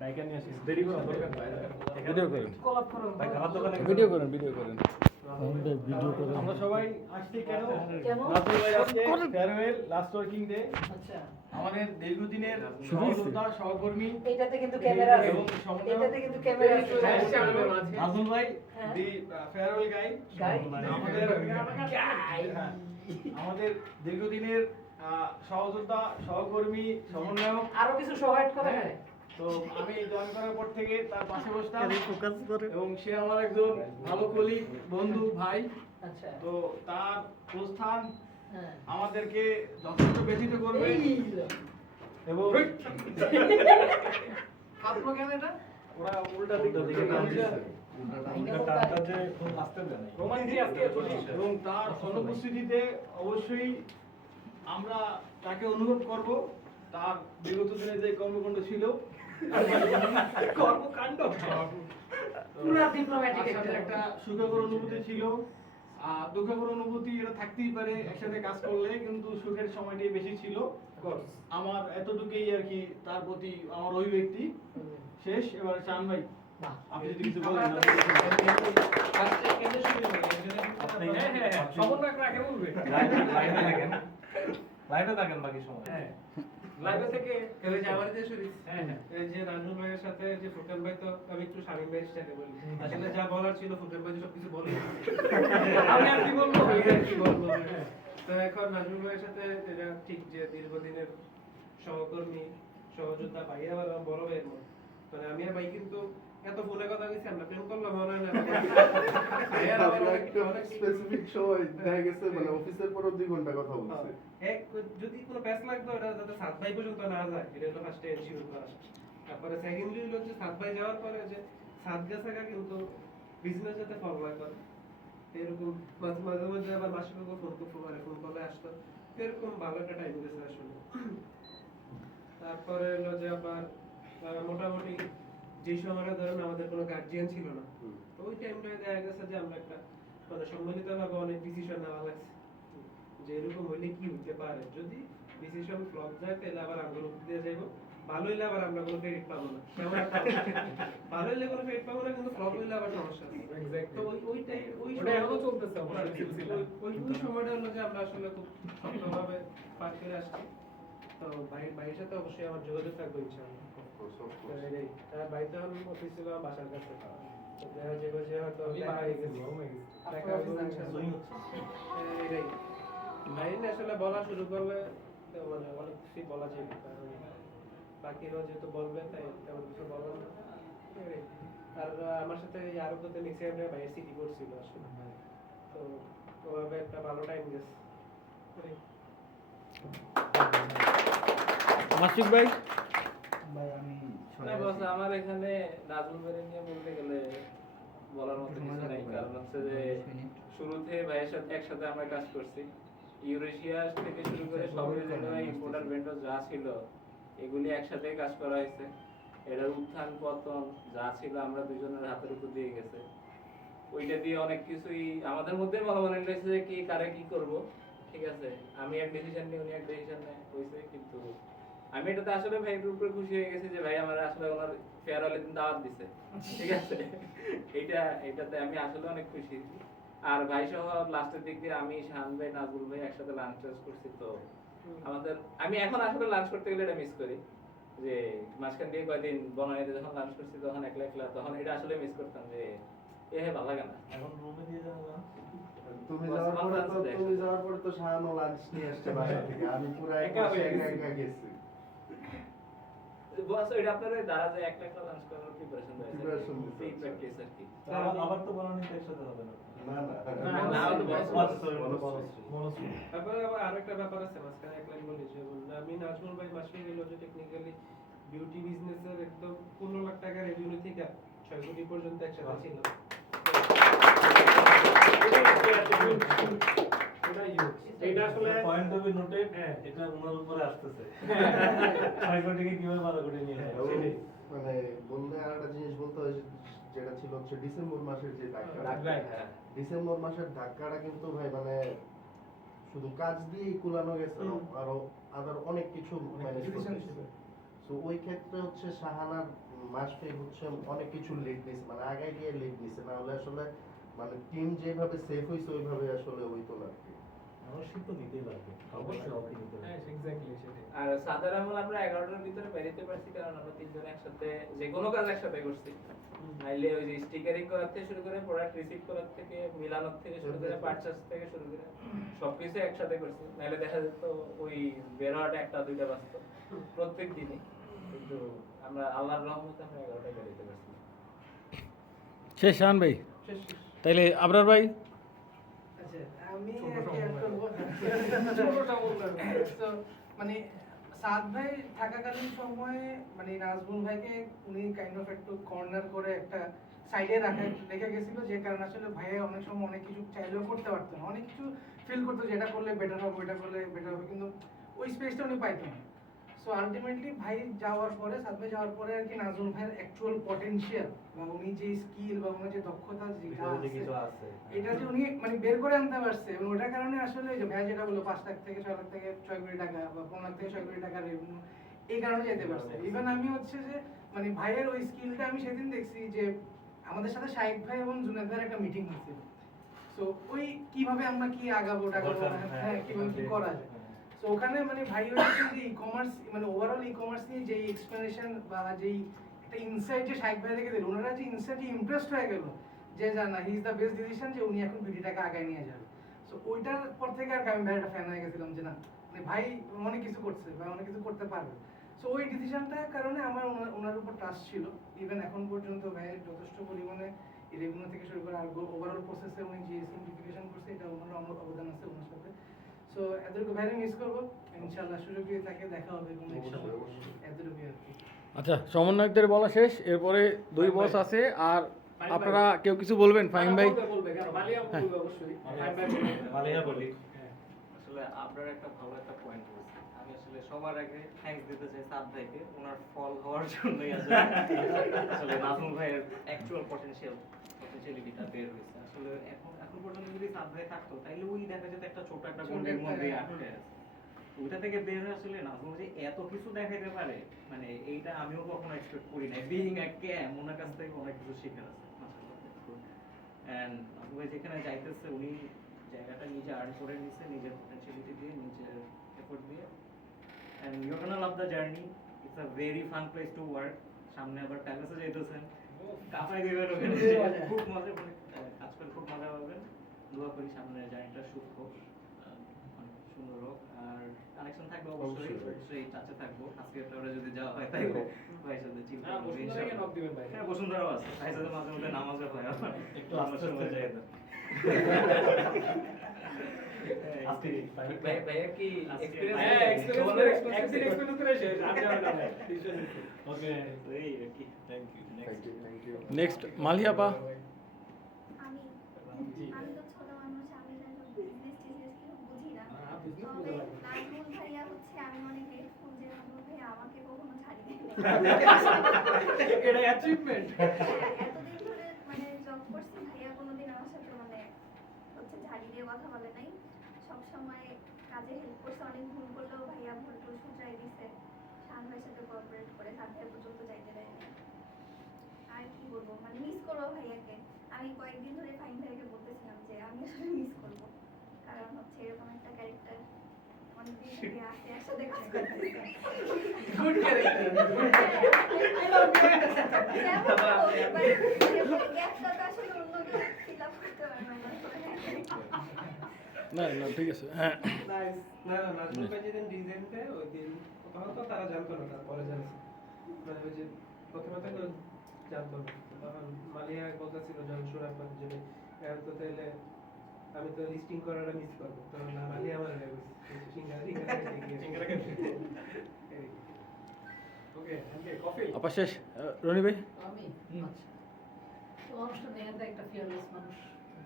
ডাইকা নিয়ে আসিস দেরি করা দরকার নাই ভিডিও করেন কলাপ করো ভাই খাবার দোকানে ভিডিও করেন ভিডিও করেন আমরা সবাই আসছি কেন কেন? নাজমুল ভাই আজকে ফেয়ারওয়েল লাস্ট ওয়ার্কিং ডে আচ্ছা আমাদের দীর্ঘদিনের শুরু হয়েছে? সহযোদ্ধা সহকর্মী এইটাতে কিন্তু ক্যামেরা আছে এবং সমন্বয়ক এইটাতে কিন্তু ক্যামেরা আছে নাজমুল ভাই হ্যাঁ। দি ফেয়ারওয়েল গাই গাই? আমাদের হ্যাঁ, আমাদের দীর্ঘদিনের সহযোদ্ধা সহকর্মী সমন্বয়ক আরো কিছু সহায়তা করে হ্যাঁ, তো আমি জয়েন করার পর থেকে তার পাশে বসতাম ফোকাস করে এবং সে আমার একজন ভালো কলিগ বন্ধু ভাই আচ্ছা তো তার প্রস্থান হ্যাঁ আমাদেরকে যথেষ্ট ব্যথিত করবে এই এবং আপলো কেন এটা ওরা উল্টা দিকে টানছে এবং তার অনুপস্থিতিতে অবশ্যই আমরা তাকে অনুভব করব তার বিগত দিনে যে কর্মকাণ্ড ছিল কর্মকাণ্ড পুরা ডিপ্লোম্যাটিক একটা সুখকর অনুভূতি ছিল দুঃখকর অনুভূতি এটা থাকতেই পারে একসাথে কাজ করলে কিন্তু সুখের সময়টাই বেশি ছিল আমার এতটুকুই আর কি তার প্রতি আমার অভিব্যক্তি শেষ এবার চান ভাই আপনি যদি কিছু বলেন লাইভে থাকেন বাকি সময় লাইভে থেকে এই যে আমার যে শরীর এই যে রাজু ভাইয়ের সাথে যে ফুরকান ভাই তো আমি একটু শামিম ভাইয়ের সাথে বলি আসলে যা বলার ছিল ফুরকান ভাই তো সবকিছু বলে আমি আর কি বলবো তো এখন রাজু ভাইয়ের সাথে এটা ঠিক যে দীর্ঘদিনের সহকর্মী সহযোদ্ধা ভাই আবার আমার বড় ভাইয়ের মত মানে আমি আর ভাই কিন্তু এত ফোনে কথা কইছি আমরা প্রেম করলাম মনে হয় না ভাইয়ার আবার অনেক স্পেসিফিক সময় দেখা গেছে মানে অফিসের পর 2 ঘন্টা কথা বলছে এক যদি কোনো প্যাচ লাগতো এটা যাতে সাত ভাই পর্যন্ত না যায় এটা হলো ফার্স্টে এনশিওর করা তারপরে সেকেন্ডলি হলো যে সাত ভাই যাওয়ার পরে যে সাত গেছাকা কিন্তু বিজনেস যাতে ফরওয়ার্ড করে এরকম মাঝে মাঝে মাঝে আবার মাসে ফোন কলে আসতো এরকম ভালো একটা টাইম গেছে আসলে তারপরে হলো যে আবার মোটামুটি যে সময়টা ধরেন আমাদের কোনো গার্জিয়ান ছিল না তো ওই টাইমটায় দেখা গেছে যে আমরা একটা মানে সম্মিলিতভাবে অনেক ডিসিশন নেওয়া লাগছে যে এরকম হইলে কি হইতে পারে যদি ডিসিশন ফ্লপ যায় তাহলে আবার আমরা উপর দিয়ে যাইব ভালো হইলে আবার আমরা কোনো ক্রেডিট পাবো না কেমন একটা ভালো হইলে কোনো ক্রেডিট পাবো না কিন্তু ফ্লপ হইলে আবার সমস্যা আছে তো ওইটাই ওটা এখনো চলতেছে ওই সময়টা হলো যে আমরা আসলে খুব শক্তভাবে পার করে আসছি তো ভাইয়ের সাথে অবশ্যই আমার যোগাযোগ থাকবে ইনশাআল্লাহ তার বাড়িতে আমি অফিস ছিল বাসার কাছে তো দেখা যাবে যে হয়তো দেখা হয়ে গেছে দেখা হয়ে ভাই না আসলে বলা শুরু করলে তো মানে অনেক কিছু বলা যায় কারণ বাকিরা যেহেতু বলবে তাই তেমন কিছু বলার না আর আমার সাথে এই আরো তো নিচে ভাইয়ের সিটি করছিল আসলে তো ওভাবে একটা ভালো টাইম গেছে মাসিক ভাই না বস আমার এখানে নাজমুল ভাই নিয়ে বলতে গেলে বলার মতো কিছু নাই কারণ হচ্ছে যে শুরুতে ভাইয়ের সাথে একসাথে আমরা কাজ করছি ইউরেশিয়া থেকে শুরু করে সব জায়গায় ইম্পোর্টার ভেন্ডর যা ছিল এগুলি একসাথে কাজ করা হয়েছে এটার উত্থান পতন যা ছিল আমরা দুজনের হাতের উপর দিয়ে গেছে ওইটা দিয়ে অনেক কিছুই আমাদের মধ্যে মনোমালিন্য হয়েছে যে কি কারে কি করব ঠিক আছে আমি এক ডিসিশন নিই উনি এক ডিসিশন নেয় হয়েছে কিন্তু আমি এটাতে আসলে ভাইয়ের উপরে খুশি হয়ে গেছি যে ভাই আমার আসলে ওনার ফেয়ারওয়েলের দিন দাওয়াত দিছে ঠিক আছে এটাতে আমি আসলে অনেক খুশি আর ভাই সহ লাস্টের দিক দিয়ে আমি শাহান ভাই নাজমুল ভাই একসাথে লাঞ্চ করছি তো আমাদের আমি এখন আসলে লাঞ্চ করতে গেলে এটা মিস করি যে মাঝখান দিয়ে কয়েকদিন বনানীতে যখন লাঞ্চ করছি তখন একলা একলা তখন এটা আসলে মিস করতাম যে ভালো লাগে না এখন রুমে দিয়ে যাবো না তুমি যাওয়ার পরে তো শাহানো লাঞ্চ নিয়ে আসছে বাসা থেকে আমি পুরো একা একা গেছি বস এটা আপনারা দাঁড়া যায় একলা একলা লাঞ্চ করার প্রিপারেশন Preparation হয়েছে দিতে এই প্র্যাকটিস আর কি আবার তো বনানীতে একসাথে হবে না না না তো বস তারপরে আবার আরেকটা ব্যাপার আছে মাঝখানে এক লাইন বলি যে আমি নাজমুল ভাই মাসে গেল যে টেকনিক্যালি বিউটি বিজনেসের একদম 15 লাখ টাকা রেভিনিউ থেকে 6 কোটি পর্যন্ত একসাথে ছিল এটা আসলে পয়েন্ট অফ নোটেড এটা ওনার উপরে আসতেছে 6 কোটি কি কিভাবে 12 কোটি নিয়ে যায় মানে বললে আরেকটা জিনিস বলতে হয় যেটা ছিল হচ্ছে ডিসেম্বর মাসের যে ধাক্কা ডিসেম্বর মাসের ধাক্কাটা কিন্তু ভাই মানে শুধু কাজ দিয়েই কুলানো গেছে আরো আদার অনেক কিছু ম্যানেজ করতে সো তো ওই ক্ষেত্রে হচ্ছে শাহানার মাশফিক হচ্ছে অনেক কিছু লিড দিছে, মানে আগে গিয়ে লিড দিছে, না হলে আসলে মানে টিম যেভাবে সেফ হইছে ওইভাবে আসলে হইতো না আর কি। অবশ্যই তো দিতেই লাগবে, অবশ্যই অফি দিতে হ্যাঁ লাগবে। এক্স্যাক্টলি সেটাই। আর সাদার আমল আমরা 11টার ভিতরে বেরিয়ে পারছি কারণ আমরা তিনজন একসাথে যে কোনো কাজ একসাথে করছি। নাইলে ওই যে স্টিকারিং করার থেকে শুরু করে প্রোডাক্ট রিসিভ করার থেকে মিলানোর থেকে শুরু করে পারচেজ থেকে শুরু করে সবকিছু একসাথে করছি। নাইলে দেখা যেত ওই বের হওয়াটা একটা দুইটা বাজতো প্রত্যেক দিনই। কিন্তু আমরা আল্লাহর রহমতে আমরা 11টায় বেরিয়ে পারছি। শেষ শাহান ভাই, তাইলে আবরার ভাই। আচ্ছা, আমি ছোট একটা সমন্বয়। ছোট সমন্বয়। So, মানে সাদ ভাই থাকাকালীন সময়ে মানে নাজমুল ভাইকে উনি কাইন্ড অফ একটু কর্নার করে একটা সাইডে রেখে গেছিল, যে কারণে আসলে ভাইয়া অনেক সময় অনেক কিছু চাইলেও করতে পারতো না, অনেক কিছু ফিল করতো যেটা করলে বেটার হবে, ওইটা করলে বেটার হবে, কিন্তু ওই স্পেসটা উনি পাইতো না। সো আলটিমেটলি ভাই যাওয়ার পরে, সাদ ভাই যাওয়ার পরে আর কি নাজমুল ভাইয়ের অ্যাকচুয়াল পটেনশিয়াল বা উনি যে স্কিল বা উনি যে দক্ষতা যেটা ভিতরে যে আছে, কিছু আছে, এটা যে উনি মানে বের করে আনতে পারছে, এবং ওটার কারণে আসলে ওই যে ভাইয়া যেটা বললো 5 লাখ থেকে 6 লাখ থেকে 6 কোটি টাকা বা 15 লাখ থেকে 6 কোটি টাকা রেভিনিউ, এই কারণে যেতে পারছে। ইভেন আমি হচ্ছে যে মানে ভাইয়ের ওই স্কিলটা আমি সেদিন দেখছি যে আমাদের সাথে শাহিদ ভাই এবং জুনায়েদ ভাইয়ের একটা মিটিং হয়েছিল। সো ওই কিভাবে আমরা কি আগাবো টাগাবো, হ্যাঁ কিভাবে কি করা যায়। তো ওখানে মানে ভাই হচ্ছে যে ই-কমার্স মানে ওভারঅল ই-কমার্স নিয়ে যেই এক্সপ্লেনেশন বা যেই একটা ইনসাইট যে শাহিদ ভাই থেকে দিল, ওনারা যে ইনসাইটে ইমপ্রেসড হয়ে গেল যে জানা he is the best decision, যে উনি এখন বিডিটাকে আগায় নিয়ে যাবে। সো ওইটার পর থেকে আর আমি ভাইয়ের একটা ফ্যান হয়ে গেছিলাম যে না মানে ভাই অনেক কিছু করছে বা অনেক কিছু করতে পারবে। সো ওই ডিসিশনটার কারণে আমার ওনার উপর ট্রাস্ট ছিল। ইভেন এখন পর্যন্ত ভাইয়ের যথেষ্ট পরিমাণে এই রেভিনিউ থেকে শুরু করে আর ওভারঅল প্রসেসে উনি যে সিম্পলিফিকেশন করছে, এটা ওনার অবদান আছে ওনার সাথে। সো এতটুকু ভাইরে মিস করবো, ইনশাআল্লাহ সুযোগ দিয়ে তাকে দেখা হবে কোনো এক সময়। এতটুকুই আর কি। আচ্ছা, সমন্বয়কদের বলা শেষ, এরপরে দুই বস আছে, আর আপনারা কেউ কিছু বলবেন? ফাহিম ভাই। বলবে কেন মালিয়া বলবে অবশ্যই। মালিয়া বলি। আসলে আপনার একটা ভালো একটা পয়েন্ট বলছেন। আমি আসলে সবার আগে থ্যাঙ্কস দিতে চাই সাদ ভাইকে, ওনার ফল হওয়ার জন্যই আসলে আসলে নাজমুল ভাইয়ের অ্যাকচুয়াল পটেনশিয়ালিটিটা বের হয়েছে। আসলে এখন পর্যন্ত যদি সাদ ভাই থাকতো তাইলে ওই দেখা যেত একটা ছোট একটা গোলের মধ্যে আটকে আছে। ওইটা থেকে বের হয়ে আসলে নাজমুল যে এত কিছু দেখাইতে পারে, মানে এইটা আমিও কখনো এক্সপেক্ট করি নাই। বিইং এ ক্যাম, ওনার কাছ থেকে অনেক কিছু শেখার আছে মাশাআল্লাহ। এন্ড নাজমুল ভাই যেখানে যাইতেছে উনি জায়গাটা নিজে আর্ন করে নিছে, নিজের পটেনশিয়ালিটি দিয়ে, নিজের এফোর্ট দিয়ে। And you are gonna love the journey. It's a very fun place to work. সামনে আবার প্যালেসে যাইতেছেন, কাপাই দিবেন ওখানে, খুব মজা করে কাজ করে খুব মজা পাবেন। দোয়া করি সামনের জার্নিটা শুভ হোক, অনেক সুন্দর হোক। আর কানেকশন থাকবে অবশ্যই, অবশ্যই টাচে থাকবো। আজকে আমরা যদি যাওয়া হয় তাই ভাইয়ের সাথে চিন্তা হ্যাঁ, করবো বসুন্ধরাকে knock দিবেন ভাই। হ্যাঁ, বসুন্ধরাও আছে, ভাইয়ের সাথে মাঝে মধ্যে নামাজও হয়, একটু আস্তে আস্তে যাই না। আজকে ভাইয়া কি হ্যাঁ, এক্সপেরিয়েন্স করে শেষ। আর যাবে না ভাই। ওকে, এই আর কি। Thank you. Thank you. Next মালিয়াপা। আমি আমি তো ছোট মানুষ, আমি বিজনেস টিজনেস কিছু বুঝি না। business তবে বোঝা লাগবে। নাজমুল ভাইয়া হচ্ছে আমি অনেক গ্রেটফুল যে নাজমুল ভাইয়া আমাকে কখনো ছাড়ি দেয়নি। এটা অ্যাচিভমেন্ট। এতদিন ধরে মানে জব করছি, ভাইয়া কোনোদিন আমার সাথে মানে হচ্ছে ঝাড়ি দিয়ে কথা বলে নাই। সব সময় কাজে হেল্প করছে, অনেক ভুল করলেও ভাইয়া ভুল টুল শুধরাই দিছে। শান ভাইয়ের সাথে কোঅপারেট করে সাথে পর্যন্ত যাইতে দেয়নি। আর কি বলবো, মানে মিস করবো ভাইয়াকে। আমি কয়েকদিন ধরে ফাইন ভাইয়াকে বলতেছিলাম যে আমি আসলে মিস করবো, কারণ হচ্ছে এরকম একটা ক্যারেক্টার অনেকদিন থেকে আছে, একসাথে কাজ করতেছি। Good character. গ্যাপটা তো আসলে অন্য কেউ ফিল আপ করতে পারবে না। না না, ঠিক আছে। হ্যাঁ, নাইস। না না, নাজমুল ভাই যেদিন ডিজাইন দেয় ওই দিন তখন তো তারা জানতো না, তারপরে জানছে। মানে ওই যে প্রথমে তো কেউ জানতো না, তখন মালিয়া বলতেছিল যখন সুরাব যে এখন তো তাইলে আমি তো লিস্টিং করাটা মিস করবো, তো না মালিয়া আমার সিঙ্গারা ওকে ওকে কফি আপা শেষ। রনি ভাই। আমি আচ্ছা, তো মানুষটা নেহাতে একটা ফিয়ারলেস মানুষ।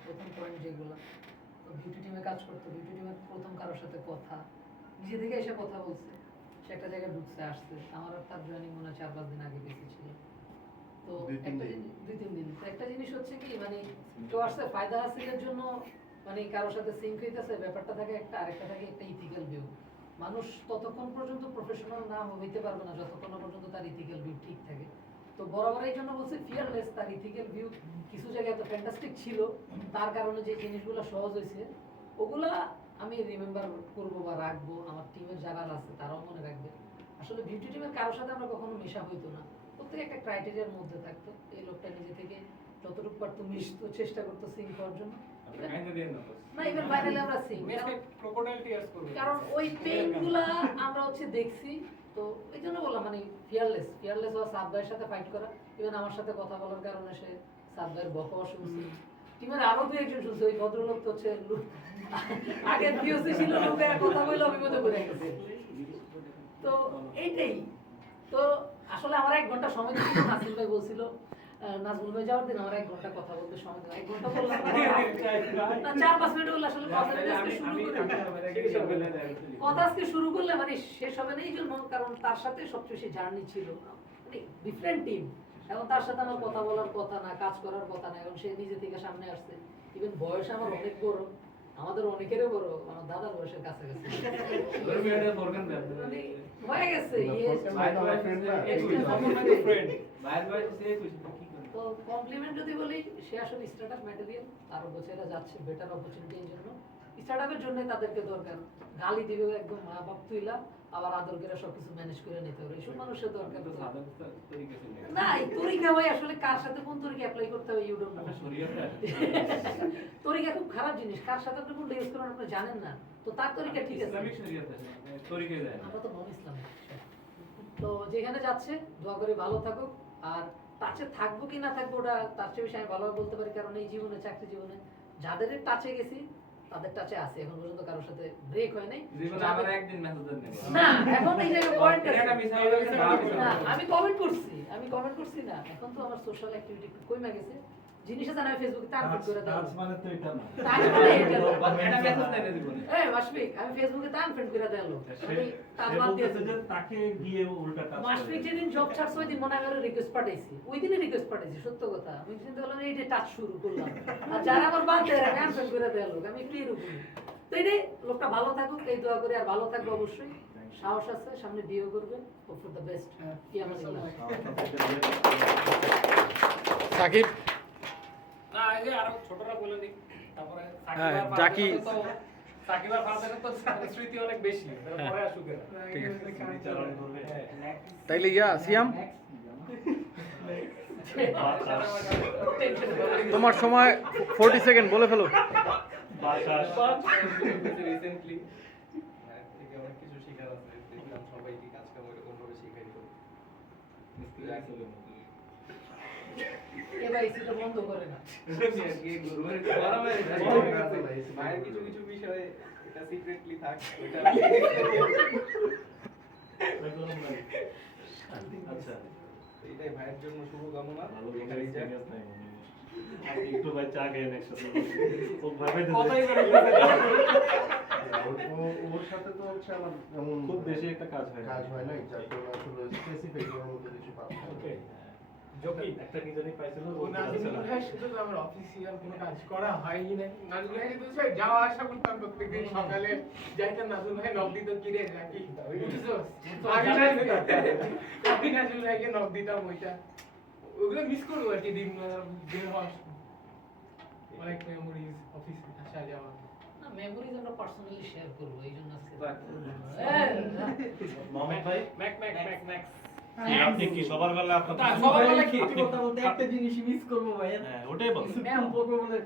প্রথম পয়েন্ট যেগুলো, তো বিউটি টিমে কাজ করতো, বিউটি টিমের প্রথম কারোর সাথে কথা, নিজে থেকে এসে কথা বলছে, সে একটা জায়গায় ঢুকছে আসছে। আমার আর তার জয়েনিং মনে হয় 4-5 দিন আগে বেশি ছিল। তো একটা 2-3 দিন। তো একটা জিনিস হচ্ছে কি, মানে কেউ আসছে ফায়দা হাসিলের জন্য, মানে কারোর সাথে সিঙ্ক হইতেছে, ব্যাপারটা থাকে একটা, আরেকটা থাকে একটা ইথিক্যাল ভিউ। মানুষ ততক্ষণ পর্যন্ত প্রফেশনাল না হইতে পারবে না যতক্ষণ না পর্যন্ত তার ইথিক্যাল ভিউ ঠিক থাকে। তো বরাবর এই জন্য বলছি ফিয়ারলেস, তার ইথিক্যাল ভিউ কিছু জায়গায় এত ফ্যান্টাস্টিক ছিল, তার কারণে যে জিনিসগুলো সহজ হয়েছে ওগুলা আমি রিমেম্বার করবো বা রাখবো, আমার টিমের যারা আছে তারাও মনে রাখবে। আসলে বিউটি টিমের কারোর সাথে আমরা কখনো মেশা হইতো না, প্রত্যেক একটা ক্রাইটেরিয়ার মধ্যে থাকতো। এই লোকটা নিজে থেকে যতটুকু পারতো মিশতো, চেষ্টা করতো সিং করার জন্য। না ইভেন ফাইনালি আমরা সিং, ক্রোকোডাইল টিয়ার্স করবে কারণ ওই পেইন গুলা আমরা হচ্ছে দেখছি। তো এই জন্য বললাম মানে ফিয়ারলেস হওয়া সাদ ভাইয়ের সাথে ফাইট করা, ইভেন আমার সাথে কথা বলার কারণে সে সাদ ভাইয়ের বকওয়া শুনছে। টিমের আরো দুই একজন শুনছে, ওই ভদ্রলোক তো হচ্ছে আগে পিওসি ছিল, লোকেরা কথা বলে অভিমত করে গেছে। তো এইটাই তো আসলে আমার 1 ঘন্টা সময় ছিল। নাসির ভাই বলছিল নাজমুল ভাই যাওয়ার দিন আমার 1 ঘন্টা কথা বলতে সময় দিল, 1 ঘন্টা বললাম না 4-5 মিনিট বললে আসলে কথা আজকে শুরু করলে মানে শেষ হবে না। এই জন্য কারণ তার সাথে সবচেয়ে বেশি জার্নি ছিল, মানে ডিফারেন্ট টিম, এবং তার সাথে আমার কথা বলার কথা না, কাজ করার কথা না, এবং সে নিজে থেকে সামনে আসছে। ইভেন বয়স আমার অনেক বড়, আমাদের অনেকেরও বড়, আমার দাদার বয়সের কাছাকাছি মানে হয়ে গেছে। তো কমপ্লিমেন্ট যদি বলি, সে আসলে স্টার্টআপ ম্যাটেরিয়াল, তার বছরে যাচ্ছে বেটার অপরচুনিটি। এই জন্য স্টার্টআপের জন্য তাদেরকে দরকার, গালি দিবে একদম মা বাপ তুইলা, আবার আদর করে সবকিছু ম্যানেজ করে নিতে হবে, এইসব মানুষের দরকার না। এই তরিকা ভাই আসলে কার সাথে কোন তরিকা অ্যাপ্লাই করতে হবে ইউ ডোন্ট নো। তরিকা খুব খারাপ জিনিস, কার সাথে আপনি কোনটা ইউজ করেন আপনি জানেন না, তো তার তরিকা ঠিক আছে। আমরা তো নন ইসলামিক। তো যেখানে যাচ্ছে দোয়া করে ভালো থাকুক, আর টাচে থাকবো কি না থাকবো ওটা তার চেয়ে বেশি আমি ভালোভাবে বলতে পারি, কারণ এই জীবনে চাকরি জীবনে যাদের টাচে গেছি তাদের টাচে আছে, এখন পর্যন্ত কারোর সাথে ব্রেক হয় নাই। না এখন এই জায়গায় পয়েন্ট আছে না, আমি কমেন্ট করছি না, এখন তো আমার সোশ্যাল অ্যাক্টিভিটি কমে গেছে। জিনিস আছে না, আমি ফেসবুকে তার ফিট করে দাও মানে তো এটা না, এই মাসফিক আমি ফেসবুকে তার ফিট করে দাও, আমি তার বাদ দিয়েছি যে তাকে গিয়ে উল্টা টাচ মাসফিক যেদিন জব ছাড়ছে ওই দিন মনে হয় রিকোয়েস্ট পাঠাইছি, ওই দিনই রিকোয়েস্ট পাঠাইছি, সত্য কথা। আমি চিন্তা করলাম এই যে টাচ শুরু করলাম, আর যারা আমার বাদ দেয় আমি আনফ্রেন্ড করে দেয় লোক, আমি একটু এরকম। তো এটাই, লোকটা ভালো থাকুক এই দোয়া করি, আর ভালো থাকবে অবশ্যই, সাহস আছে, সামনে বিয়ে করবে, হোপ ফর দ্য বেস্ট। কি আমার সাকিব না এই যে আরো ছোটরা বলে দিই, তারপরে হ্যাঁ, জাকি সাকিব আর ফারজানের তো স্মৃতি অনেক বেশি, পরে আসুক এরা। ঠিক আছে, চালান করবে। তাইলে সিয়াম তোমার সময় 40 সেকেন্ড, বলে ফেলো। রিসেন্টলি থেকে অনেক কিছু শেখার আছে, দেখলাম সবাইকে কাজ কাম এরকম ভাবে শেখাই দিল। এবার এসিটা বন্ধ করে না। মায়ের কিছু কিছু বিষয়ে এটা সিক্রেটলি থাক, ওটা আচ্ছা, এটাই ভাইয়ের জন্য শুভকামনা। ভালো এখানেই যাক। একটু ভাই চা খেয়ে নেক্সট ও ভাবে ওর সাথে তো হচ্ছে আমার এমন খুব বেশি একটা কাজ হয় না। কাজ হয় নাই, যার কারণে আসলে স্পেসিফিক এর মধ্যে কিছু পাচ্ছি না। ওকে, জকি একটা কি জানি পাইছিল, ও নাজিমুল ভাই শুধু আমার অফিসিয়াল কোনো কাজ করা হয়নি না। নাজিমুল ভাই কিন্তু ভাই যাওয়া আসা করতাম প্রত্যেকদিন সকালে, যাইতাম নাজিমুল ভাই নক দিত, কি রে নাকি বুঝছো, আমি নাজিমুল ভাইকে নক দিতাম, ওইটা ওগুলো মিস করবো আর কি, দিন অনেক মেমোরিজ, অফিসে আসা যাওয়া। না মেমোরিজ আমরা পার্সোনালি শেয়ার করব, এই জন্য আজকে মোহাম্মদ ভাই, ম্যাক ম্যাক ম্যাক ম্যাক্স আপনি কি সবার বেলা আপনার সবার বেলা কি কথা বলতে একটা জিনিস মিস করবো ভাই, হ্যাঁ ওটাই বল। ম্যাম বলবো বলে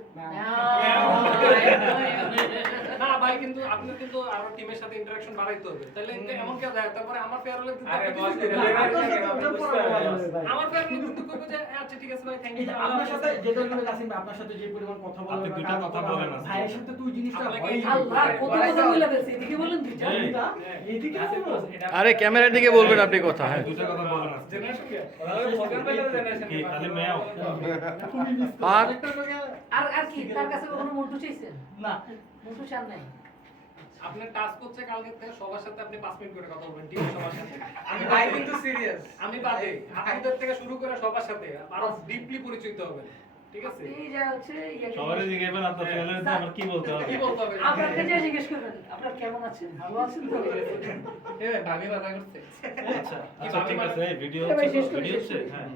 না ভাই, কিন্তু আপনি কিন্তু আরো টিমের সাথে ইন্টারঅ্যাকশন বাড়াইতে হবে, তাহলে এমন কেউ যায় তারপরে আমার ফেয়ারওয়েল কিন্তু আমার ফেয়ারওয়েল কিন্তু করবে যে আচ্ছা ঠিক আছে ভাই থ্যাংক ইউ। আপনার সাথে যেটা বলে কাসিম ভাই, আপনার সাথে যে পরিমাণ কথা বলে আপনি দুইটা কথা বলেন আজকে। ভাইয়ের সাথে তুই জিনিসটা আপনাকে হয় আল্লাহ কত কথা বলে ফেলছি, এদিকে বলেন দুইটা। এইদিকে আরে ক্যামেরার দিকে বলবেন আপনি কথা। হ্যাঁ, দুইটা কথা বলেন আজকে। জেনারেশন কি ফোকাস পেলে জেনারেশন কি খালি মেয়াও? আর আর কি তার কাছে কখনো মন্টু চাইছেন? না মন্টু চান নাই। আপনার টাস্ক হচ্ছে কালকে থেকে সবার সাথে আপনি 5 মিনিট করে কথা বলবেন, টিমের সবার সাথে। আমি ভাই বাদে কিন্তু সিরিয়াস। আমি বাদে আপনাদের থেকে শুরু করে সবার সাথে আরো ডিপলি পরিচিত হবেন। ঠিক আছে আপনি যা হচ্ছে ইয়াকে সবারই জিজ্ঞেস আপনার ফেলের আবার কি বলতে হবে? কি বলতে হবে আপনাকে যে জিজ্ঞেস করবেন আপনার কেমন আছেন ভালো আছেন তো এ ভাই ভাবি বাধা করছে আচ্ছা কি আচ্ছা ভাবি ঠিক মানে- আছে ভিডিও এ ভাই, হচ্ছে শেষ তো? করি, ভিডিও শেষ হচ্ছে করি। হ্যাঁ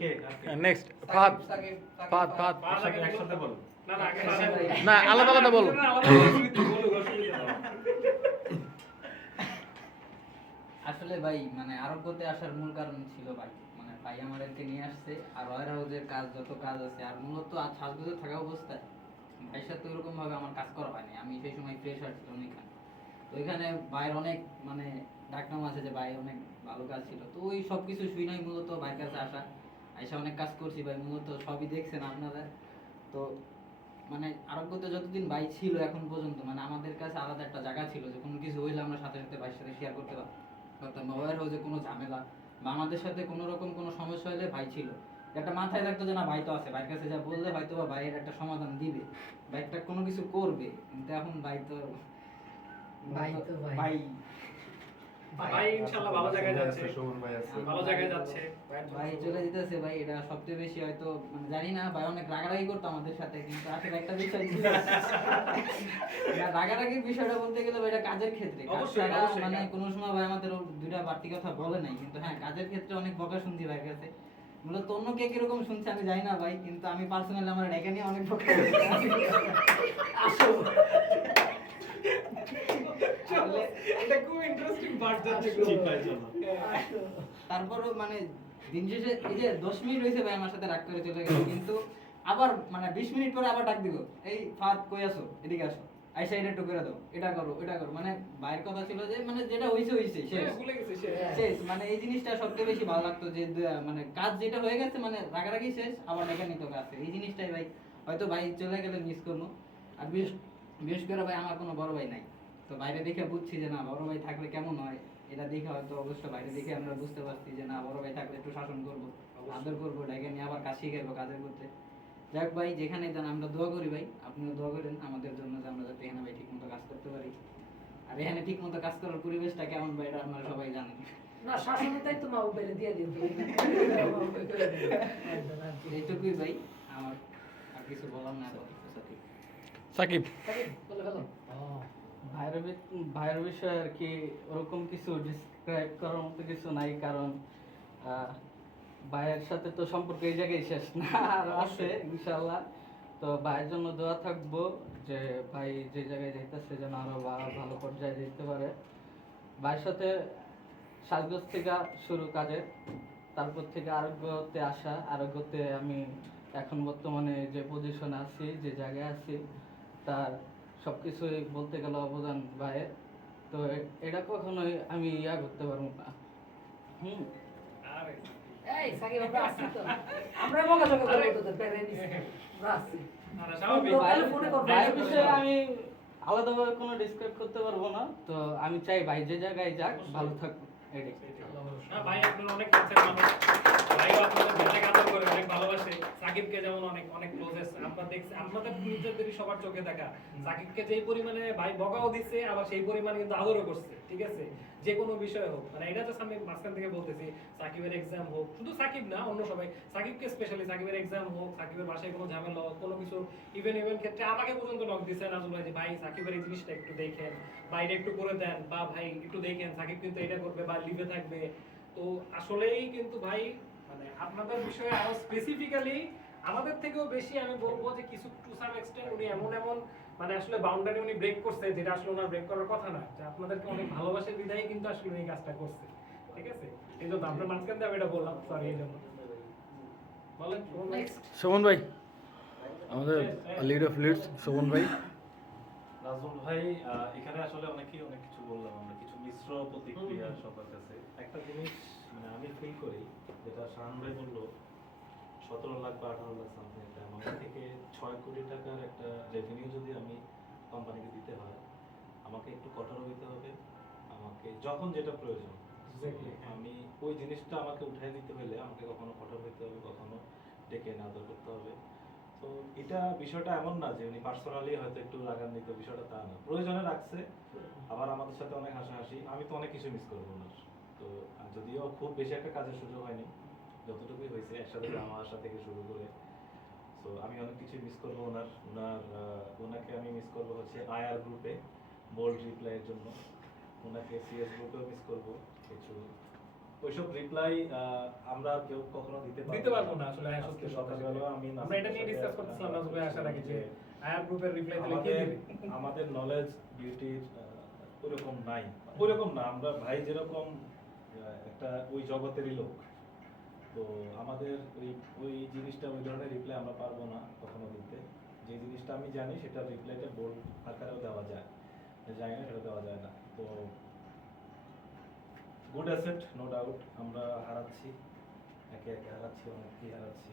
কে আপনি নেক্সট ফাদ সাকিব ফাদ ফাদ পাঁচ আগে একসাথে বলুন। না না আগে আচ্ছা, ভাই। না আলাদা আলাদা বলো আসলে ভাই মানে আরোগ্যতে আসার মূল কারণ ছিল ভাই মানে ভাই আমাদেরকে নিয়ে আসছে আর রয়্যাল হাউসের কাজ যত কাজ আছে আর মূলত আজ সাজগোজে থাকা অবস্থায় ভাইয়ের সাথে ওরকম ভাবে আমার কাজ করা হয়নি আমি সেই সময় ফ্রেশার ছিলাম ওইখানে তো ওইখানে ভাইয়ের অনেক মানে ডাকনাম আছে যে ভাই অনেক ভালো কাজ ছিল তো ওই সব কিছু শুই নাই মূলত ভাইয়ের কাছে আসা আইসা অনেক কাজ করছি ভাই মূলত সবই দেখছেন আপনারা তো মানে আরোগ্যতে যতদিন ভাই ছিল এখন পর্যন্ত মানে আমাদের কাছে আলাদা একটা জায়গা ছিল যে কোনো কিছু হইলে আমরা সাথে সাথে ভাইয়ের সাথে শেয়ার করতে পারতাম মোবাইল হাউসে কোনো ঝামেলা বা আমাদের সাথে কোনো রকম কোনো সমস্যা হলে ভাই ছিল একটা মাথায় থাকতো যে না ভাই তো আছে ভাইয়ের কাছে যা বললে হয়তো বা ভাইয়ের একটা সমাধান দিবে বা একটা কোনো কিছু করবে কিন্তু এখন ভাই তো ভাই তো ভাই। ভাই ভাই ইনশাআল্লাহ ভালো জায়গায় যাচ্ছে সুমন ভাই আছে ভালো জায়গায় যাচ্ছে ভাই চলে যেতেছে ভাই এটা সবচেয়ে বেশি হয়তো মানে জানি না ভাই অনেক রাগারাগি করতো আমাদের সাথে কিন্তু আসলে একটা বিষয় ছিল না, রাগারাগির বিষয়টা বলতে গেলে ভাই এটা কাজের ক্ষেত্রে কাজ অবশ্যই, ছাড়া অবশ্যই, মানে হ্যাঁ। কোনো সময় ভাই আমাদের দুইটা বাড়তি কথা বলে নাই কিন্তু হ্যাঁ কাজের ক্ষেত্রে অনেক বকা শুনছি ভাইয়ের কাছে মূলত অন্য কে কিরকম শুনছে আমি জানি না ভাই কিন্তু আমি পার্সোনালি আমার ডেকে নিয়ে অনেক বকা আসলে এটা খুব ইন্টারেস্টিং পার্ট যাচ্ছে ঠিক ভাই চলো। তারপরও মানে দিন শেষে এই যে 10 মিনিট হয়েছে ভাই আমার সাথে রাগ করে চলে গেল কিন্তু আবার মানে 20 মিনিট পরে আবার ডাক দিল এই ফাদ কই আসো এদিকে আসো আইসা এটা একটু করে দাও এটা করো এটা করো মানে ভাইয়ের কথা ছিল যে মানে যেটা হইছে হইছে শেষ ভুলে গেছে সে শেষ মানে এই জিনিসটা সবচেয়ে বেশি ভালো লাগতো যে মানে কাজ যেটা হয়ে গেছে মানে রাগারাগি শেষ আবার ডেকে নিতে হবে আছে এই জিনিসটাই ভাই হয়তো ভাই চলে গেলে মিস করবো আর বিশেষ করে ভাই আমার কোনো বড় ভাই নাই তো বাইরে দেখে বুঝছি যে না বড় ভাই থাকলে কেমন হয় এটা দেখে হয়তো অবশ্য বাইরে দেখে আমরা বুঝতে পারছি যে না বড় ভাই থাকলে একটু শাসন করবো আদর করবো ডেকে নিয়ে আবার কাজ শিখাইবো কাজের করতে যাক ভাই যেখানে যান আমরা দোয়া করি ভাই আপনিও দোয়া করেন আমাদের জন্য যে আমরা যাতে এখানে ভাই ঠিক মতো কাজ করতে পারি আর এখানে ঠিক মতো কাজ করার পরিবেশটা কেমন ভাই এটা আপনারা সবাই জানেন না শাসনের দায়িত্ব মা উপরে দিয়ে দিন এইটুকুই ভাই আমার আর কিছু বলার না সাকিব বলে ফেলো ভাইয়ের বিষয়ে আর কি ওরকম কিছু ডিসক্রাইব করার মতো কিছু নাই কারণ ভাইয়ের সাথে তো সম্পর্ক এই জায়গায় শেষ না আর আছে ইনশাল্লাহ তো ভাইয়ের জন্য দোয়া থাকবো যে ভাই যে জায়গায় যাইতেছে যেন আরো ভালো পর্যায়ে যেতে পারে ভাইয়ের সাথে সাজগোজ থেকে শুরু কাজে তারপর থেকে আরোগ্যতে আসা আরোগ্যতে আমি এখন বর্তমানে যে পজিশনে আছি যে জায়গায় আছি তার সবকিছুই বলতে গেলে অবদান ভাইয়ের তো এটা কখনোই আমি করতে পারবো না আরে এই সাকিব আমরা আসছি তো আমরা বকাঝকা করব তোদের প্যারেন্টস আমরা আসছি আরে স্বাভাবিক তাহলে ফোনে কর ভাইয়ের বিষয়ে আমি আলাদাভাবে কোনো ডিসক্রাইব করতে পারবো না তো আমি চাই ভাই যে জায়গায় যাক ভালো থাকুক এটাই না ভাই আপনার অনেক কাছের মানুষ ভাইও আপনাদের বেঁচে আদর করে অনেক ভালোবাসে সাকিবকে যেমন অনেক অনেক ক্লোজেস আমরা দেখছি আপনাদের নিজেদেরই সবার চোখে দেখা সাকিবকে যেই পরিমাণে ভাই বকাও দিচ্ছে আবার সেই পরিমাণে কিন্তু আদরও করছে ঠিক আছে যে কোনো বিষয় হোক মানে এটা জাস্ট আমি মাঝখান থেকে বলতেছি সাকিবের এক্সাম হোক শুধু সাকিব না অন্য সবাই সাকিবকে স্পেশালি সাকিবের এক্সাম হোক সাকিবের বাসায় কোনো ঝামেলা হোক কোনো কিছু ইভেন্ট ক্ষেত্রে আমাকে পর্যন্ত নক দিচ্ছে নাজুল ভাই যে ভাই সাকিবের এই জিনিসটা একটু দেখেন বা এটা একটু করে দেন বা ভাই একটু দেখেন সাকিব কিন্তু এটা করবে বা লিভে থাকবে তো আসলেই কিন্তু ভাই মানে আপনাদের বিষয়ে আরো স্পেসিফিক্যালি আমাদের থেকেও বেশি আমি বলবো যে কিছু টু সাম এক্সটেন্ট উনি এমন মানে আসলে বাউন্ডারি উনি ব্রেক করছে যেটা আসলে ওনার ব্রেক করার কথা না যে আপনাদেরকে অনেক ভালোবাসে বিধায় কিন্তু আসলে এই কাজটা করছে ঠিক আছে এই জন্য আপনার মাঝখান দিয়ে আমি এটা বললাম সরি এই জন্য বলেন শোভন ভাই আমাদের লিড অফ লিডস শোভন ভাই নাজমুল ভাই এখানে আসলে অনেকেই অনেক কিছু বললাম আমরা কিছু মিশ্র প্রতিক্রিয়া সবার কাছে একটা জিনিস মানে আমি ফিল করি যেটা শাহান ভাই বললো 17 লাখ বা 18 লাখ সামথিং একটা অ্যামাউন্ট থেকে 6 কোটি টাকার একটা রেভিনিউ যদি আমি কোম্পানিকে দিতে হয় আমাকে একটু কঠোর হইতে হবে আমাকে যখন যেটা প্রয়োজন আমি ওই জিনিসটা আমাকে উঠাই দিতে হলে আমাকে কখনো কঠোর হইতে হবে কখনো ডেকে এনে আদর করতে হবে তো এটা বিষয়টা এমন না যে উনি পার্সোনালি হয়তো একটু রাগান্বিত বিষয়টা তা না প্রয়োজনে রাখছে আবার আমাদের সাথে অনেক হাসাহাসি আমি তো অনেক কিছু মিস করবো না তো যদিও খুব বেশি একটা কাজের সুযোগ হয়নি যতটুকুই হয়েছে একসাথে যাওয়া আসা থেকে শুরু করে তো সো আমি অনেক কিছু মিস করবো ওনাকে আমি মিস করবো হচ্ছে আইআর গ্রুপে বোল্ড রিপ্লাইয়ের জন্য, ওনাকে সিএস গ্রুপেও মিস করবো কিছু। ওইসব রিপ্লাই আমরা কেউ কখনো দিতে পারবো না আসলে। হ্যাঁ, সত্যি কথা। সকালবেলা আমি আমরা এটা নিয়ে ডিসকাস করতেছিলাম নাজমুল ভাই আসার আগে যে আয়ার গ্রুপের রিপ্লাই দিলে কি আমাদের দিবে। আমাদের নলেজ বিউটির ওইরকম নাই, ওইরকম না। আমরা ভাই যেরকম একটা ওই জগতেরই লোক, তো আমাদের ওই জিনিসটা ওই ধরনের রিপ্লাই আমরা পারবো না কখনো দিতে। যে জিনিসটা আমি জানি সেটা রিপ্লাইটা বোল্ড আকারেও দেওয়া যায়, জানি না সেটা দেওয়া যায় না। তো গুড অ্যাসেট নো ডাউট, আমরা হারাচ্ছি, একে একে হারাচ্ছি, অনেককেই হারাচ্ছি।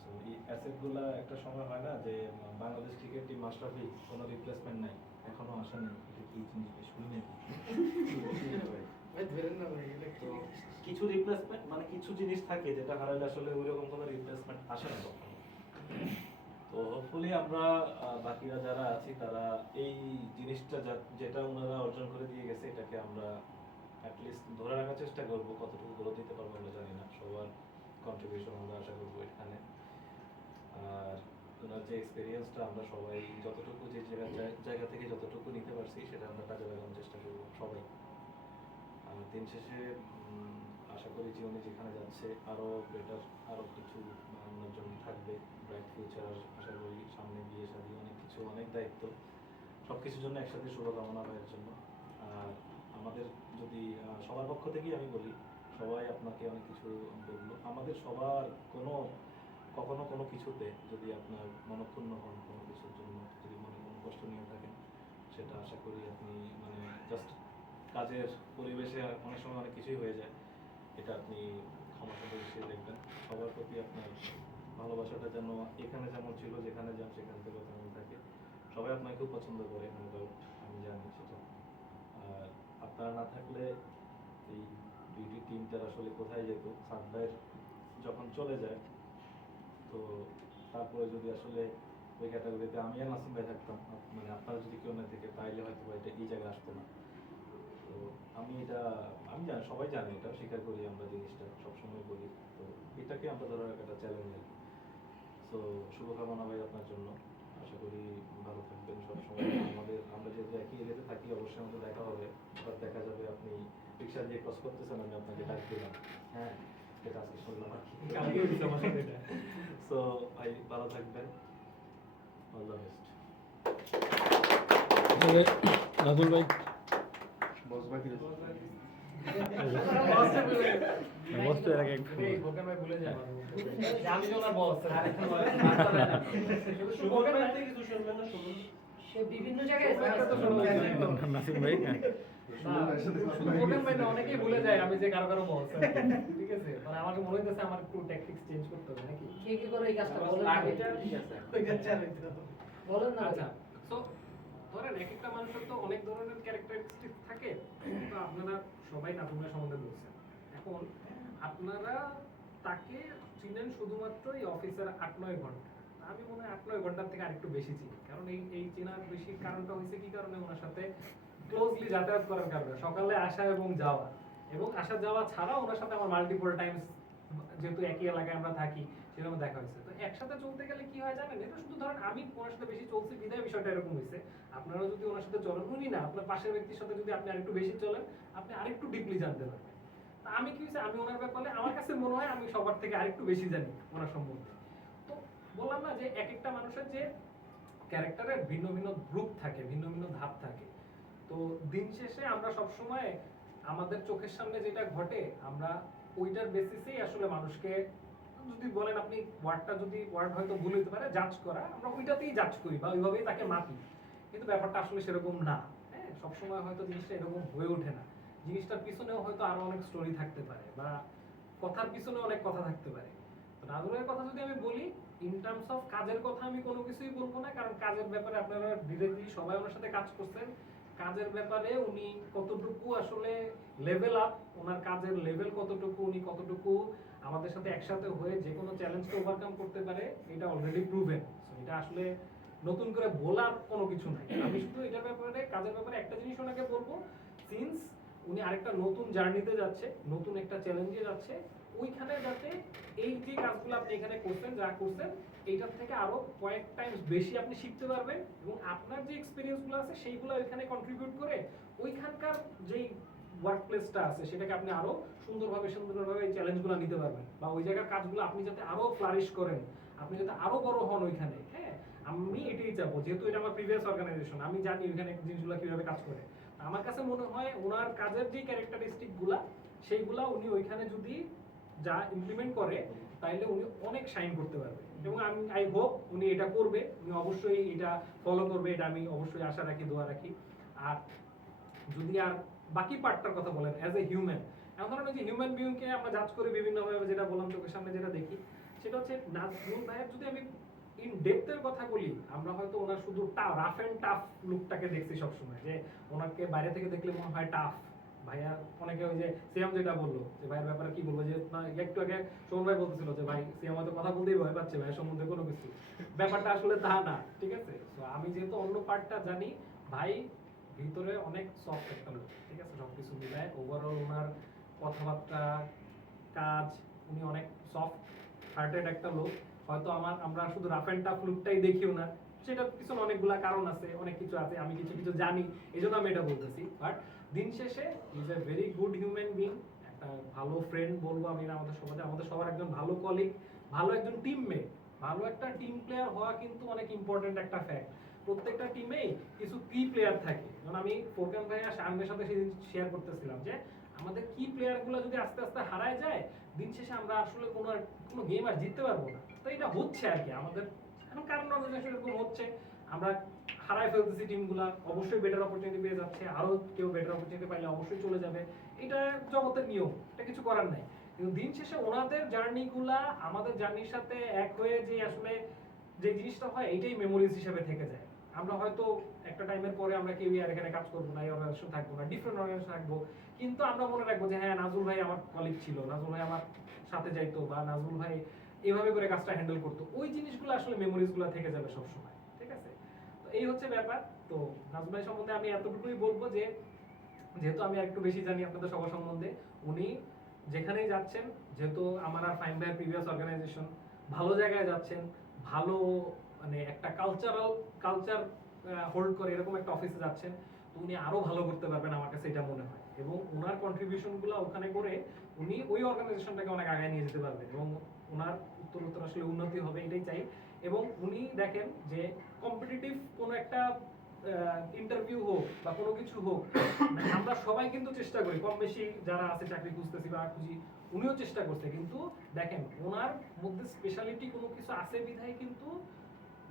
সো এই অ্যাসেটগুলো একটা সময় হয় না যে বাংলাদেশ ক্রিকেট টিম মাশরাফি কোনো রিপ্লেসমেন্ট নাই, এখনো আসা নেই, এটা কি জিনিস শুনি নাকি? ভাই ধরেন না ভাই, এটা তো কি কিছু রিপ্লেসমেন্ট মানে কিছু জিনিস থাকে যেটা হারালে আসলে ওইরকম কোনো রিপ্লেসমেন্ট আসে না কখনো। তো হোপফুলি আমরা বাকিরা যারা আছি তারা এই জিনিসটা যেটা ওনারা অর্জন করে দিয়ে গেছে এটাকে আমরা অ্যাটলিস্ট ধরে রাখার চেষ্টা করবো। কতটুকু গ্রোথ দিতে পারবো আমরা জানি না, সবার কন্ট্রিবিউশন আমরা আশা করবো এখানে। আর ওনার যে এক্সপিরিয়েন্সটা আমরা সবাই যতটুকু যে জায়গা থেকে যতটুকু নিতে পারছি সেটা আমরা কাজে লাগানোর চেষ্টা করবো সবাই। আর দিন শেষে আশা করি যে উনি যেখানে যাচ্ছে আরও বেটার, আরও কিছু ওনার জন্য থাকবে, ব্রাইট ফিউচার আশা করি, সামনে বিয়ে শাদী অনেক কিছু, অনেক দায়িত্ব, সব কিছুর জন্য একসাথে শুভকামনা ভাইয়ের জন্য। আর আমাদের যদি সবার পক্ষ থেকেই আমি বলি, সবাই আপনাকে অনেক কিছু বললো, আমাদের সবার কখনো কোনো কিছুতে যদি আপনার মনক্ষুণ্ণ হন কোনো কিছুর জন্য, যদি মনে কোনো কষ্ট নিয়ে থাকেন, সেটা আশা করি আপনি মানে জাস্ট কাজের পরিবেশে অনেক সময় অনেক কিছুই হয়ে যায়, এটা আপনি ক্ষমতা হিসেবে দেখবেন। সবার প্রতি আপনার ভালোবাসাটা যেন এখানে যেমন ছিল, যেখানে যান সেখান থেকে তেমন থাকে। সবাই আপনাকে খুব পছন্দ করে, নো ডাউট, আমি জানি সেটা। আর আপনারা না থাকলে এই বিউটি টিমটার আসলে কোথায় যেত? সাদ ভাইয়ের যখন চলে যায়, তো তারপরে যদি আসলে ওই ক্যাটাগরিতে আমি আর নাসিম ভাই থাকতাম, মানে আপনারা যদি কেউ না থেকে, তাইলে হয়তো এটা এই জায়গায় আসতো না। তো আমি জানি, সবাই জানে, এটা স্বীকার করি আমরা, জিনিসটা সবসময় বলি। তো এটাকে আমরা ধরে রাখা একটা চ্যালেঞ্জ। তো শুভকামনা ভাই আপনার জন্য, আশা করি ভালো থাকবেন সবসময়। আমরা যেহেতু একই এরিয়াতে থাকি, অবশ্যই আমাদের দেখা হবে, আবার দেখা যাবে আপনি রিক্সা দিয়ে ক্রস করতেছেন, আমি আপনাকে ডাক দিলাম, হ্যাঁ এটা আজকে শুনলাম আর কি। সো ভাই ভালো থাকবেন, অল দ্য বেস্ট। নাজমুল ভাই বস বাকি বস তো এর আগে ভোকান ভাই ভুলে যায় আমি তো ওনার বস। সে বিভিন্ন জায়গায় নাসিম ভাই, হ্যাঁ ভোকান ভাই না, অনেকেই ভুলে যায় আমি যে কারো বস। ঠিক আছে, মানে আমাকে মনে হইতেছে আমার একটু ট্যাকটিক্স চেঞ্জ করতে হবে নাকি। কে কে করে এই কাজটা বলেন না। ওইটা চালাইতে হবে। বলেন না। আচ্ছা, তো ধরেন এক একটা মানুষের তো অনেক ধরনের ক্যারেক্টারিস্টিক থাকে, তো আপনারা সবাই নাজমুলের সম্বন্ধে বলছেন। এখন আপনারা তাকে চিনেন শুধুমাত্র এই অফিসের ৮-৯ ঘন্টা। আমি মনে হয় ৮-৯ ঘন্টার থেকে আরেকটু বেশি চিনি, কারণ এই চেনার বেশি কারণটা হয়েছে কি কারণে, ওনার সাথে ক্লোজলি যাতায়াত করার কারণে, সকালে আসা এবং যাওয়া, এবং আসা যাওয়া ছাড়াও ওনার সাথে আমার মাল্টিপল টাইমস, যেহেতু একই এলাকায় আমরা থাকি, সেরকম দেখা হয়েছে। তো একসাথে চলতে গেলে কি হয় জানেন, এটা শুধু ধরেন আমি ওনার সাথে বেশি চলছি বিদায় বিষয়টা এরকম হয়েছে। আপনারাও যদি ওনার সাথে চলেন, উনি না, আপনার পাশের ব্যক্তির সাথে যদি আপনি আরেকটু বেশি চলেন, আপনি আরেকটু ডিপলি জানতে পারবেন। তা আমি কি হয়েছে, আমি ওনার ব্যাপারে আমার কাছে মনে হয় আমি সবার থেকে আরেকটু বেশি জানি ওনার সম্বন্ধে। তো বললাম না যে এক একটা মানুষের যে ক্যারেক্টারের ভিন্ন ভিন্ন গ্রুপ থাকে, ভিন্ন ভিন্ন ধাপ থাকে। তো দিন শেষে আমরা সবসময় আমাদের চোখের সামনে যেটা ঘটে, আমরা ওইটার বেসিসেই আসলে মানুষকে, যদি বলেন আপনি ওয়ার্ড হয়তো ভুল হতে পারে, জাজ করা, আমরা ওইটাতেই জাজ করি বা ওইভাবেই তাকে মাপি। কিন্তু ব্যাপারটা আসলে সেরকম না। হ্যাঁ, সবসময় হয়তো জিনিসটা এরকম হয়ে ওঠে না। জিনিসটার পিছনেও হয়তো আরো অনেক স্টোরি থাকতে পারে, বা কথার পিছনে অনেক কথা থাকতে পারে। তো নাজমুলের কথা যদি আমি বলি, ইন টার্মস অফ কাজের কথা আমি কোনো কিছুই বলবো না, কারণ কাজের ব্যাপারে আপনারা ডিরেক্টলি সবাই ওনার সাথে কাজ করছেন। কাজের ব্যাপারে উনি কতটুকু আসলে লেভেল আপ, ওনার কাজের লেভেল কতটুকু, উনি কতটুকু আমাদের সাথে একসাথে হয়ে যে কোনো চ্যালেঞ্জকে ওভারকাম করতে পারে, এটা অলরেডি প্রুভেন। এটা আসলে নতুন করে বলার কোনো কিছু নাই। আমি শুধু এটার ব্যাপারে, কাজের ব্যাপারে একটা জিনিস ওনাকে বলবো, সিন্স উনি আরেকটা নতুন জার্নিতে যাচ্ছে, নতুন একটা চ্যালেঞ্জে যাচ্ছে, ওইখানে যাতে এই যে কাজগুলো আপনি এখানে করছেন, যা করছেন এইটার থেকে আরো কয়েক টাইমস বেশি আপনি শিখতে পারবেন এবং আপনার যে এক্সপেরিয়েন্সগুলো আছে সেইগুলো এখানে কন্ট্রিবিউট করে ওইখানকার যেই ওয়ার্ক প্লেসটা আছে সেটাকে আপনি আরো সুন্দরভাবে এই চ্যালেঞ্জগুলো নিতে পারবেন, বা ওই জায়গার কাজগুলো আপনি যাতে আরো ফ্লারিশ করেন, আপনি যাতে আরো বড় হন ওইখানে। হ্যাঁ, আমি এটাই চাবো, যেহেতু এটা আমার প্রিভিয়াস অর্গানাইজেশন, আমি জানি ওইখানে জিনিসগুলো কিভাবে কাজ করে। আমার কাছে মনে হয় ওনার কাজের যে ক্যারেক্টারিস্টিক গুলা সেইগুলা উনি ওইখানে যদি যা ইমপ্লিমেন্ট করে তাইলে উনি অনেক শাইন করতে পারবে, এবং আমি আই হোপ উনি এটা করবে, উনি অবশ্যই এটা ফলো করবে, এটা আমি অবশ্যই আশা রাখি, দোয়া রাখি। আর যদি আর বাকি পার্টটার কথা বলেন অ্যাজ এ হিউম্যান, এখন ধরেন যে হিউম্যান বিইংকে আমরা জাজ করে বিভিন্নভাবে, যেটা বললাম চোখের সামনে যেটা দেখি সেটা হচ্ছে নাজমুল ভাইয়ের যদি আমি ইন ডেপথের কথা বলি, আমরা হয়তো ওনার শুধু রাফ এন্ড টাফ লুকটাকে দেখছি সবসময়, যে ওনাকে বাইরে থেকে দেখলে মনে হয় টাফ ভাইয়া। অনেকে ওই যে সিয়াম যেটা বললো যে ভাইয়ের ব্যাপারে কি বলবো, যে একটু আগে সোহন ভাই বলতেছিল যে ভাই সিয়াম হয়তো কথা বলতেই ভয় পাচ্ছে ভাইয়ের সম্বন্ধে কোনো কিছু, ব্যাপারটা আসলে তা না, ঠিক আছে। তো আমি যেহেতু অন্য পার্টটা জানি, ভাই ভিতরে অনেক সফট একটা লোক, ঠিক আছে, সবকিছু মিলায় ওভারঅল ওনার কথাবার্তা, কাজ, উনি অনেক সফট হার্টেড একটা লোক। হয়তো আমরা শুধু রাফ এন্ড টাফ লুকটাই দেখিও না, সেটার পিছনে অনেকগুলা কারণ আছে, অনেক কিছু আছে, আমি কিছু জানি, এই জন্য আমি এটা বলতেছি। বাট দিন শেষে is a very good human being, একটা ভালো ফ্রেন্ড বলবো আমি, আমাদের সবার একজন ভালো কলিগ, ভালো একজন টিমমেট, ভালো একটা টিম প্লেয়ার হওয়া কিন্তু অনেক ইম্পর্টেন্ট একটা ফ্যাক্ট। প্রত্যেকটা টিমেই কিছু কি প্লেয়ার থাকে, যেমন আমি ফোরকান ভাই আর শাহানের সাথে সেদিন শেয়ার করতেছিলাম যে আমাদের কি প্লেয়ারগুলো যদি আস্তে আস্তে হারায় যায়, দিন শেষে আমরা আসলে কোনো গেম আর জিততে পারবো না। তো এটা হচ্ছে আর কি আমাদের এখন, কারণ এরকম হচ্ছে, আমরা হারায় ফেলতেছি টিমগুলা, অবশ্যই বেটার অপরচুনিটি পেয়ে যাচ্ছে, আরো কেউ বেটার অপরচুনিটি পাইলে অবশ্যই চলে যাবে, এটা জগতের নিয়ম, এটা কিছু করার নাই। কিন্তু দিন শেষে ওনাদের জার্নিগুলা আমাদের জার্নির সাথে এক হয়ে যে আসলে যে জিনিসটা হয়, এইটাই মেমোরিজ হিসেবে থেকে যায়। আমরা হয়তো একটা টাইমের পরে আমরা কেউ আর এখানে কাজ করবো না, এই অর্গানাইজেশন থাকবো না, ডিফারেন্ট অর্গানাইজেশন থাকবো, কিন্তু আমরা মনে রাখবো যে হ্যাঁ নাজুল ভাই আমার কলিগ ছিল, নাজুল ভাই আমার সাথে যাইতো, বা নাজুল ভাই এভাবে করে কাজটা হ্যান্ডেল করতো, ওই জিনিসগুলো আসলে মেমোরিজগুলো থেকে যাবে সবসময়, ঠিক আছে। তো এই হচ্ছে ব্যাপার। তো নাজুল ভাই সম্বন্ধে আমি এতটুকুই বলবো যে যেহেতু আমি একটু বেশি জানি আপনাদের সবার সম্বন্ধে, উনি যেখানেই যাচ্ছেন, যেহেতু আমার আর ফাইন ভাইয়ের প্রিভিয়াস অর্গানাইজেশন, ভালো জায়গায় যাচ্ছেন, ভালো মানে একটা কালচার হোল্ড করে এরকম একটা অফিসে যাচ্ছেন, তো উনি আরো ভালো করতে পারবেন আমার কাছে এটা মনে হয়, এবং ওনার কন্ট্রিবিউশনগুলো ওখানে করে উনি ওই অর্গানাইজেশনটাকে অনেক আগায় নিয়ে যেতে পারবেন, এবং ওনার উত্তর আসলে উন্নতি হবে, এটাই চাই। এবং উনি দেখেন যে কম্পিটিটিভ কোনো একটা ইন্টারভিউ হোক বা কোনো কিছু হোক, আমরা সবাই কিন্তু চেষ্টা করি, কম বেশি যারা আছে চাকরি খুঁজতেছি বা খুঁজি, উনিও চেষ্টা করছে, কিন্তু দেখেন ওনার মধ্যে স্পেশালিটি কোনো কিছু আছে বিধায় কিন্তু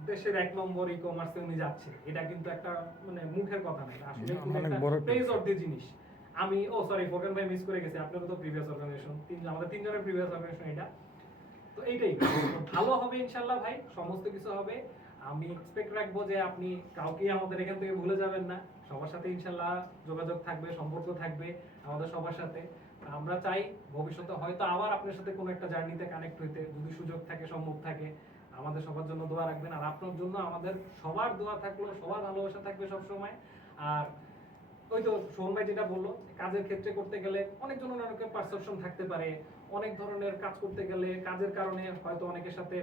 দেশের 1 নম্বর ই কমার্সে উনি যাচ্ছে, এটা কিন্তু একটা মানে মুখের কথা না, আসলে একটা প্রেজ অফ দি জিনিস। আমি সরি ফোরকান ভাই মিস করে গেছি, আপনারও তো প্রিভিয়াস অর্গানাইজেশন, আমাদের তিনজনের প্রিভিয়াস অর্গানাইজেশন এটা, তো এইটাই ভালো হবে ইনশাআল্লাহ ভাই, সমস্ত কিছু হবে। আমি এক্সপেক্ট রাখবো যে আপনি কাউকে আমাদের এখান থেকে ভুলে যাবেন না, সবার সাথে ইনশাআল্লাহ যোগাযোগ থাকবে, সম্পর্ক থাকবে আমাদের সবার সাথে। আমরা চাই ভবিষ্যতে হয়তো আবার আপনার সাথে কোনো একটা জার্নিতে কানেক্ট হইতে, যদি সুযোগ থাকে, সম্ভব থাকে। আমাদের সবার জন্য দোয়া রাখবেন, আর আপনার জন্য আমাদের সবার দোয়া থাকলো, সবার ভালোবাসা থাকবে সব সময়। আর ওই তো সোহন ভাই যেটা বললো, কাজের ক্ষেত্রে করতে গেলে অনেকজন অনেকের পারসেপশন থাকতে পারে, অনেক ধরনের কাজ করতে গেলে কাজের কারণে হয়তো অনেকের সাথে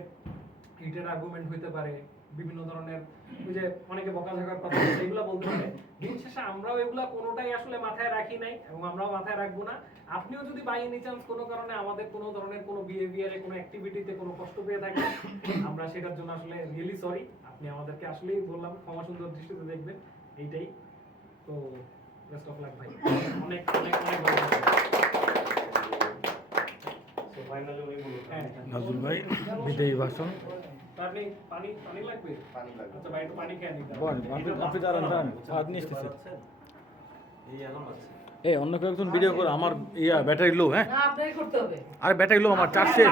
হিটেড আর্গুমেন্ট হইতে পারে, বিভিন্ন ধরনের ওই যে অনেকে বকাঝকার কথা এগুলো বলতে পারে। দিন শেষে আমরাও এগুলা কোনোটাই আসলে মাথায় রাখি নাই, এবং আমরাও মাথায় রাখবো না। আপনিও যদি বাই এনি চান্স কোনো কারণে আমাদের কোনো ধরনের কোনো বিহেভিয়ারে, কোনো অ্যাক্টিভিটিতে কোনো কষ্ট পেয়ে থাকেন, আমরা সেটার জন্য আসলে রিয়েলি সরি। আপনি আমাদেরকে আসলেই বললাম ক্ষমা সুন্দর দৃষ্টিতে দেখবেন, এইটাই। তো বেস্ট অফ লাক ভাই, অনেক অনেক অনেক ভালো থাকবেন। সো ফাইনালি উনি বলুন, হ্যাঁ নাজুল ভাই বিদায়ী ভাষণ। আপনি পানি লাগবে? পানি লাগবে। আচ্ছা ভাই একটু পানি খেয়ে নিতে আপনি দাঁড়ান, ভাত নিয়ে এসেছে। এই এখন আছে অন্য কেউ একজন ভিডিও করে, আমার ব্যাটারি লো, হ্যাঁ না আপনারই করতে হবে। আরে ব্যাটারি লো, আমার চার্জ শেষ।